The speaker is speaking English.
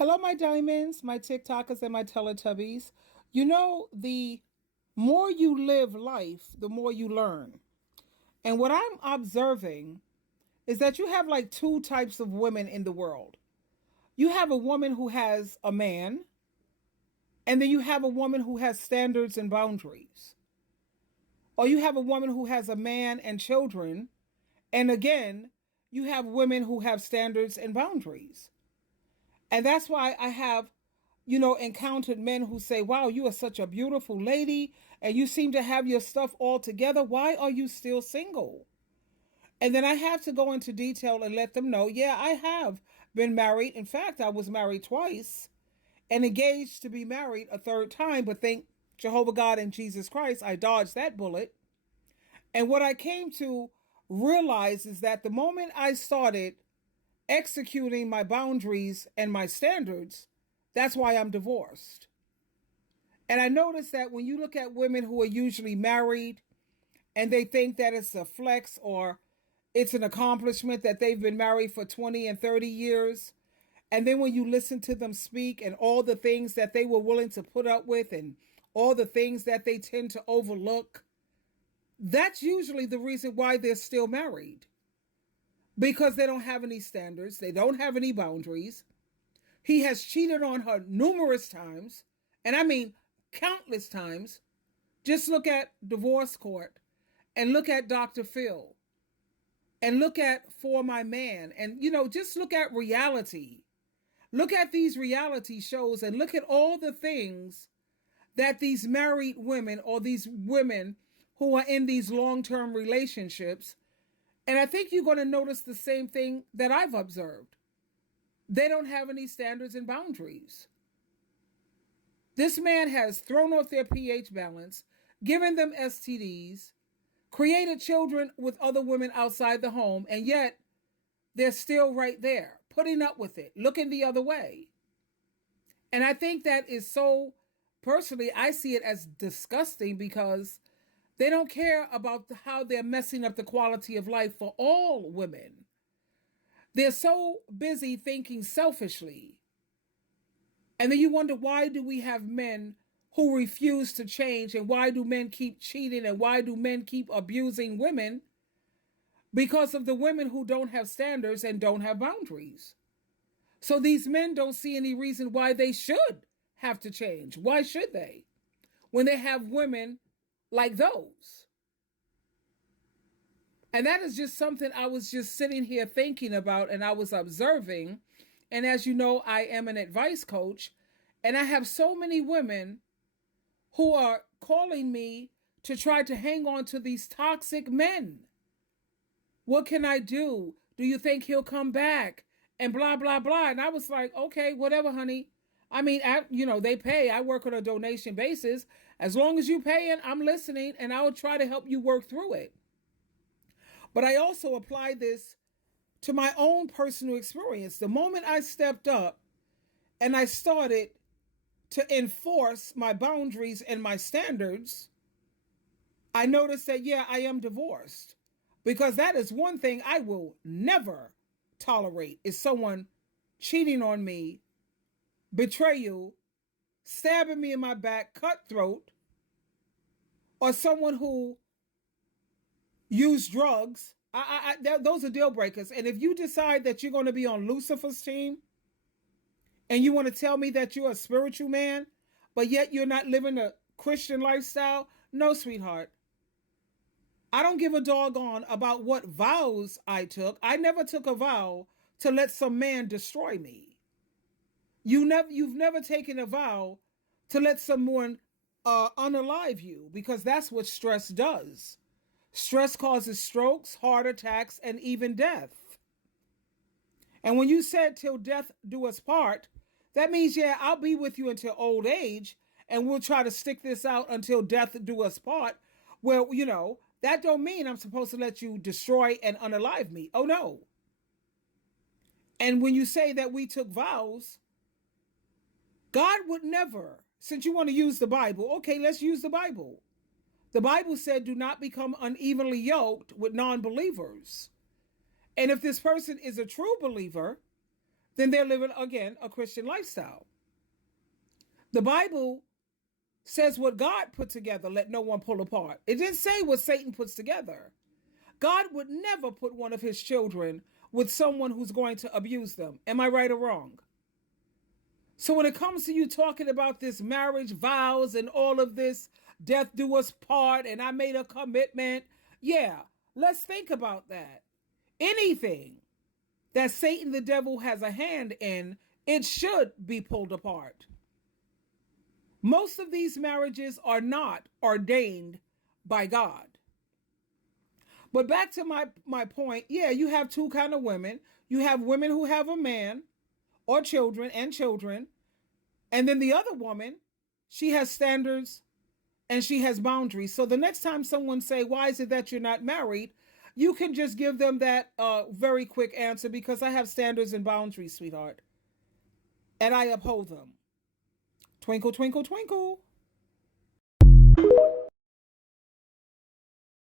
Hello, my diamonds, my TikTokers, and my Teletubbies. The more you live life, the more you learn. And what I'm observing is that you have like two types of women in the world. You have a woman who has a man, and then you have a woman who has standards and boundaries. Or you have a woman who has a man and children, and again, you have women who have standards and boundaries. And that's why I have encountered men who say, wow, you are such a beautiful lady and you seem to have your stuff all together. Why are you still single? And then I have to go into detail and let them know, yeah, I have been married. In fact, I was married twice and engaged to be married a third time. But thank Jehovah God and Jesus Christ, I dodged that bullet. And what I came to realize is that the moment I started executing my boundaries and my standards, that's why I'm divorced. And I notice that when you look at women who are usually married and they think that it's a flex or it's an accomplishment that they've been married for 20 and 30 years. And then when you listen to them speak and all the things that they were willing to put up with and all the things that they tend to overlook, that's usually the reason why they're still married. Because they don't have any standards, they don't have any boundaries. He has cheated on her numerous times, and I mean countless times. Just look at divorce court and look at Dr. Phil and look at For My Man and, just look at reality. Look at these reality shows and look at all the things that these married women or these women who are in these long-term relationships. And I think you're going to notice the same thing that I've observed. They don't have any standards and boundaries. This man has thrown off their pH balance, given them STDs, created children with other women outside the home, and yet they're still right there, putting up with it, looking the other way. And I think that is so, personally, I see it as disgusting because they don't care about how they're messing up the quality of life for all women. They're so busy thinking selfishly. And then you wonder, why do we have men who refuse to change? And why do men keep cheating? And why do men keep abusing women? Because of the women who don't have standards and don't have boundaries. So these men don't see any reason why they should have to change. Why should they? When they have women like those. And that is just something I was just sitting here thinking about and I was observing. And as you know, I am an advice coach and I have so many women who are calling me to try to hang on to these toxic men. What can I do? Do you think he'll come back? And blah, blah, blah. And I was like, okay, whatever, honey. I mean, they pay. I work on a donation basis. As long as you pay it, I'm listening and I will try to help you work through it. But I also apply this to my own personal experience. The moment I stepped up and I started to enforce my boundaries and my standards, I noticed that, yeah, I am divorced. Because that is one thing I will never tolerate is someone cheating on me, betrayal, stabbing me in my back, cutthroat, or someone who used drugs. Those are deal breakers. And if you decide that you're going to be on Lucifer's team and you want to tell me that you're a spiritual man, but yet you're not living a Christian lifestyle, no, sweetheart. I don't give a doggone about what vows I took. I never took a vow to let some man destroy me. You've never taken a vow to let someone unalive you, because that's what stress does. Stress causes strokes, heart attacks, and even death. And when you said till death do us part, that means, yeah, I'll be with you until old age, and we'll try to stick this out until death do us part. Well, that don't mean I'm supposed to let you destroy and unalive me. Oh, no. And when you say that we took vows, God would never, since you want to use the Bible, okay, let's use the Bible. The Bible said, do not become unevenly yoked with non-believers. And if this person is a true believer, then they're living, again, a Christian lifestyle. The Bible says what God put together, let no one pull apart. It didn't say what Satan puts together. God would never put one of his children with someone who's going to abuse them. Am I right or wrong? So when it comes to you talking about this marriage vows and all of this, death do us part, and I made a commitment, yeah, let's think about that. Anything that Satan the devil has a hand in, it should be pulled apart. Most of these marriages are not ordained by God. But back to my point, yeah, you have two kind of women. You have women who have a man or children, and then the other woman, she has standards and she has boundaries. So the next time someone say, why is it that you're not married? You can just give them that very quick answer, because I have standards and boundaries, sweetheart. And I uphold them. Twinkle, twinkle, twinkle.